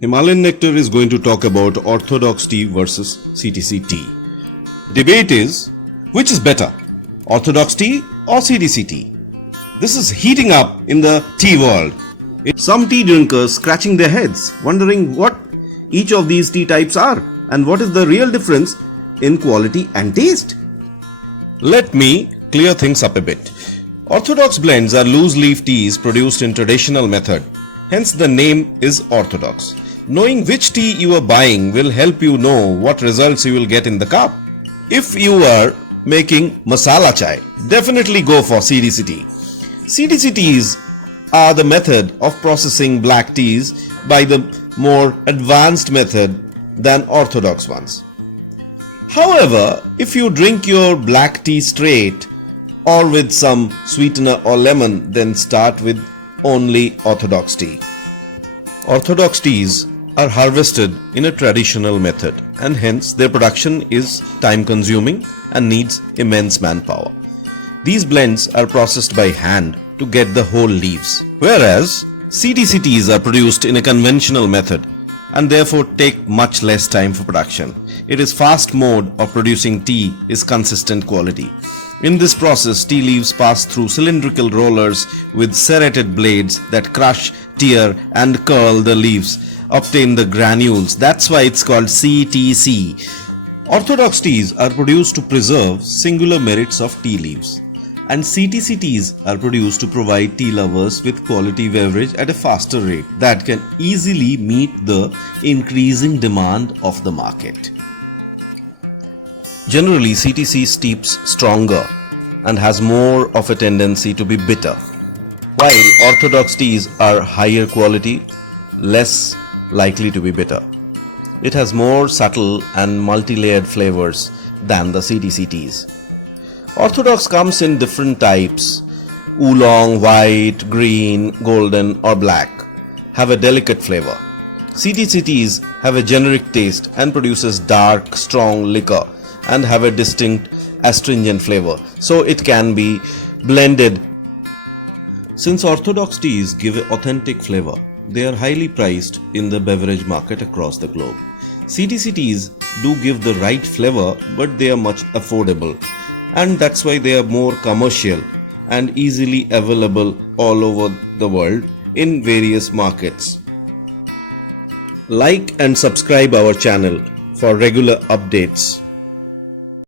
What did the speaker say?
Himalayan Nectar is going to talk about Orthodox tea versus CTC tea. Debate is, which is better, Orthodox tea or CTC tea? This is heating up in the tea world. Some tea drinkers scratching their heads, wondering what each of these tea types are and what is the real difference in quality and taste. Let me clear things up a bit. Orthodox blends are loose leaf teas produced in traditional method. Hence the name is Orthodox. Knowing which tea you are buying will help you know what results you will get in the cup. If you are making masala chai, definitely go for CTC tea. CTC teas are the method of processing black teas by the more advanced method than orthodox ones. However, if you drink your black tea straight or with some sweetener or lemon, then start with only orthodox tea. Orthodox teas are harvested in a traditional method and hence their production is time consuming and needs immense manpower. These blends are processed by hand to get the whole leaves, whereas CTC teas are produced in a conventional method and therefore take much less time for production. It is fast mode of producing tea is consistent quality. In this process, tea leaves pass through cylindrical rollers with serrated blades that crush, tear and curl the leaves, obtain the granules. That's why it's called CTC. Orthodox teas are produced to preserve singular merits of tea leaves, and CTC teas are produced to provide tea lovers with quality beverage at a faster rate that can easily meet the increasing demand of the market. Generally, CTC steeps stronger and has more of a tendency to be bitter, while orthodox teas are higher quality, less likely to be bitter. It has more subtle and multi-layered flavors than the CTC teas. Orthodox comes in different types: oolong, white, green, golden or black, have a delicate flavor. CTC teas have a generic taste and produces dark, strong liquor and have a distinct astringent flavor, so it can be blended. Since orthodox teas give an authentic flavor, they are highly priced in the beverage market across the globe. CTC teas do give the right flavor, but they are much affordable, and that's why they are more commercial and easily available all over the world in various markets. Like and subscribe our channel for regular updates.